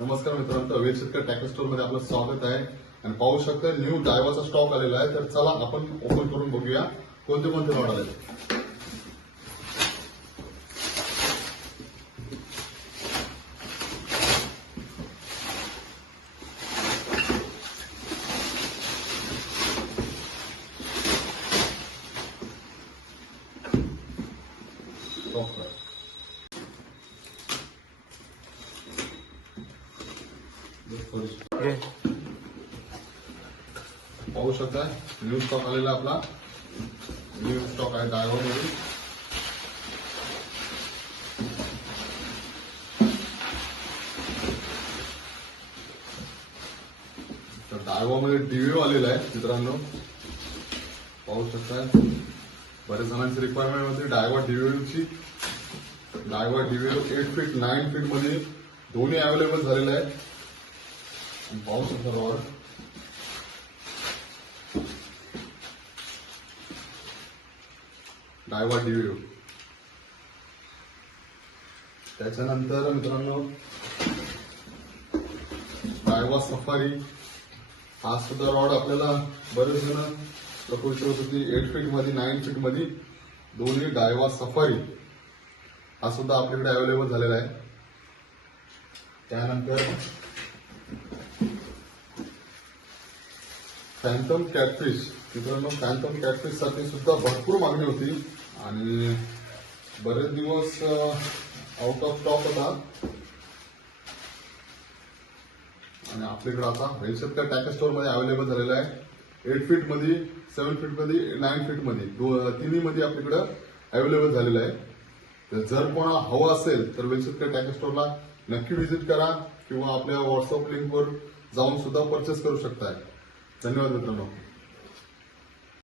नमस्कार मित्रांनो, वेल शेतकरी ट्रॅक्टर स्टोर मध्ये आपलं स्वागत आहे. आणि पाहू शकता न्यू डायवाचा स्टॉक आलेला आहे. तर चला आपण ओपन करून बघूया कोणते कोणते लॉट आले. पाहू शकता न्यू स्टॉक आलेला आपला. न्यू स्टॉक आहे डायवामध्ये. तर डायवामध्ये डीव्हीओ आलेला आहे मित्रांनो. पाहू शकता बरेच जणांची रिक्वायरमेंट होती डायवा डीव्हीओची. डायवा डीव्हीओ 8 फीट 9 फीट मध्ये दोन्ही अवेलेबल झालेले आहे. पाहू शकता रॉड डायवा डीव्हीओ. त्याच्यानंतर मित्रांनो डायवा सफारी हा सुद्धा रॉड आपल्याला बरेच जण प्रकृती होती. 8 फीट मध्ये 9 फीट मध्ये दोन्ही डायवा सफारी हा सुद्धा आपल्याकडे अवेलेबल झालेला आहे. त्यानंतर फॅन्टम कॅटफिश मित्रांनो, फॅन्टम कॅटफिश साठी सुद्धा भरपूर मागणी होती आणि बरेच दिवस आउट ऑफ स्टॉक होता. आणि आपल्याकडे आता वेल शेतकरी ट्रॅक्टर स्टोर मध्ये अवेलेबल झालेला आहे. 8 फीट मध्ये 7 फीट मध्ये 9 फीट मध्ये तिन्ही मध्ये आपल्याकडे अवेलेबल झालेला आहे. तर जर कोणाला हवं असेल तर वेल शेतकरी ट्रॅक्टर स्टोरला नक्की व्हिजिट करा किंवा आपल्या व्हॉट्सअप लिंकवर जाऊन सुद्धा परचेस करू शकताय. धन्यवाद मित्रांनो.